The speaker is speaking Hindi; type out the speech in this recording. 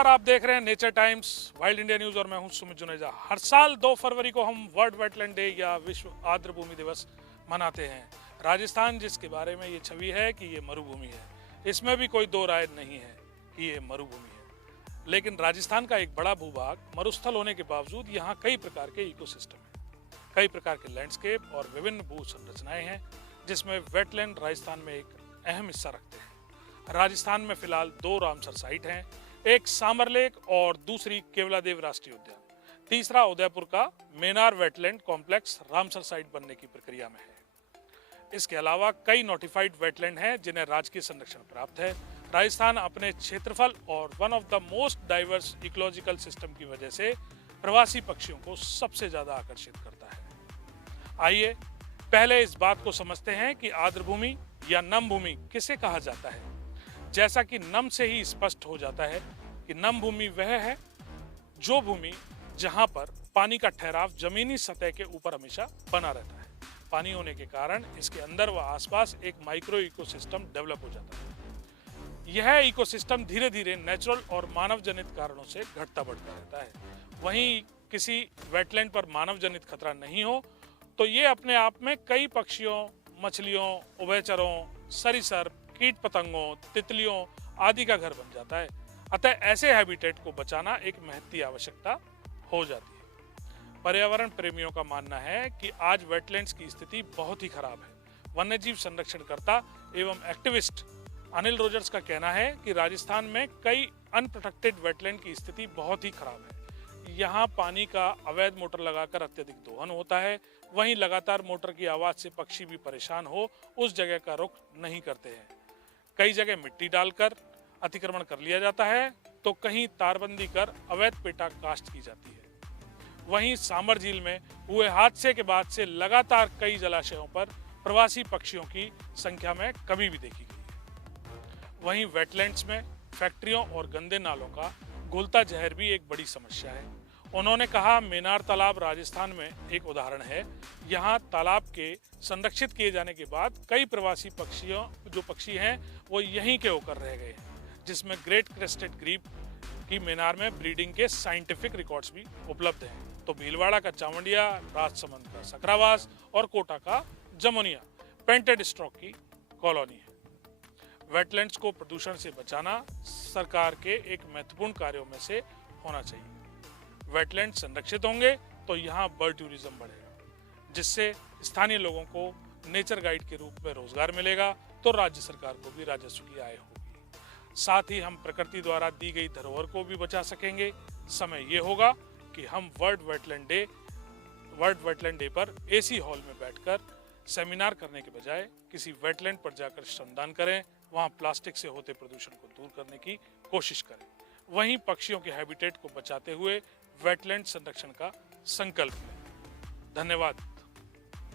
नमस्कार, आप देख रहे हैं nature times, wild India news और मैं हूं सुमित जुनेजा। हर साल 2 फरवरी को हम वर्ल्ड वेटलैंड डे या विश्व आर्द्र भूमि दिवस मनाते हैं। राजस्थान जिसके बारे में ये छवि है कि ये मरुभूमि है, इसमें भी कोई दो राय नहीं है कि ये मरुभूमि है। लेकिन राजस्थान का एक बड़ा भूभाग मरुस्थल होने के बावजूद यहाँ कई प्रकार के इकोसिस्टम हैं, कई प्रकार के लैंडस्केप और विभिन्न भू संरचनाएं हैं, जिसमें वेटलैंड राजस्थान में एक अहम हिस्सा रखते हैं। राजस्थान में फिलहाल 2 रामसर साइट हैं, एक सामर लेक और दूसरी केवलादेव राष्ट्रीय उद्यान। तीसरा उदयपुर का Maynard wetland complex Ramsar site बनने की प्रक्रिया में है। इसके अलावा कई नोटिफाइड वेटलैंड हैं जिन्हें राजकीय संरक्षण प्राप्त है। राजस्थान अपने क्षेत्रफल और one of the most diverse ecological system की वजह से प्रवासी पक्षियों को सबसे ज्यादा आकर्षित करता है। आइए पहले इस बात को समझते हैं कि आर्द्र भूमि या नम भूमि किसे कहा जाता है। जैसा कि नम से ही स्पष्ट हो जाता है कि नम भूमि वह है जो भूमि जहां पर पानी का ठहराव जमीनी सतह के ऊपर हमेशा बना रहता है। पानी होने के कारण इसके अंदर व आसपास एक माइक्रो इकोसिस्टम डेवलप हो जाता है। यह इकोसिस्टम धीरे धीरे नेचुरल और मानव जनित कारणों से घटता बढ़ता रहता है। वहीं किसी वेटलैंड पर मानव जनित खतरा नहीं हो तो ये अपने आप में कई पक्षियों, मछलियों, उभयचरों, सरीसृप, कीट पतंगों, तितलियों आदि का घर बन जाता है। अतः ऐसे हैबिटेट को बचाना एक महत्ती आवश्यकता हो जाती है। पर्यावरण प्रेमियों का मानना है कि आज वेटलैंड्स की स्थिति बहुत ही खराब है। वन्यजीव संरक्षणकर्ता एवं एक्टिविस्ट अनिल रोजर्स का कहना है कि राजस्थान में कई अनप्रोटेक्टेड वेटलैंड की स्थिति बहुत ही खराब है। यहाँ पानी का अवैध मोटर लगाकर अत्यधिक दोहन होता है। वहीं लगातार मोटर की आवाज से पक्षी भी परेशान हो उस जगह का रुख नहीं करते हैं। कई जगह मिट्टी डालकर अतिक्रमण कर लिया जाता है तो कहीं तारबंदी कर अवैध पेटा काश्त की जाती है। वहीं सामर झील में हुए हादसे के बाद से लगातार कई जलाशयों पर प्रवासी पक्षियों की संख्या में कमी भी देखी गई है। वहीं वेटलैंड्स में फैक्ट्रियों और गंदे नालों का घुलता जहर भी एक बड़ी समस्या है। उन्होंने कहा, मेनार तालाब राजस्थान में एक उदाहरण है। यहाँ तालाब के संरक्षित किए जाने के बाद कई प्रवासी पक्षी हैं वो यहीं के होकर रह गए हैं, जिसमें ग्रेट क्रेस्टेड ग्रीप की मेनार में ब्रीडिंग के साइंटिफिक रिकॉर्ड्स भी उपलब्ध हैं। तो भीलवाड़ा का चावंडिया, राजसमंद का सकरावास और कोटा का जमुनिया पेंटेड स्ट्रॉक की कॉलोनी है। वेटलैंड्स को प्रदूषण से बचाना सरकार के एक महत्वपूर्ण कार्यों में से होना चाहिए। वेटलैंड संरक्षित होंगे तो यहाँ बर्ड टूरिज्म बढ़ेगा, जिससे स्थानीय लोगों को नेचर गाइड के रूप में रोजगार मिलेगा तो राज्य सरकार को भी राजस्व की आय होगी। साथ ही हम प्रकृति द्वारा दी गई धरोहर को भी बचा सकेंगे। समय ये होगा कि हम वर्ल्ड वेटलैंड डे पर एसी हॉल में बैठकर सेमिनार करने के बजाय किसी वेटलैंड पर जाकर श्रमदान करें, वहाँ प्लास्टिक से होते प्रदूषण को दूर करने की कोशिश करें। वहीं पक्षियों के हैबिटेट को बचाते हुए वेटलैंड संरक्षण का संकल्प लें। धन्यवाद।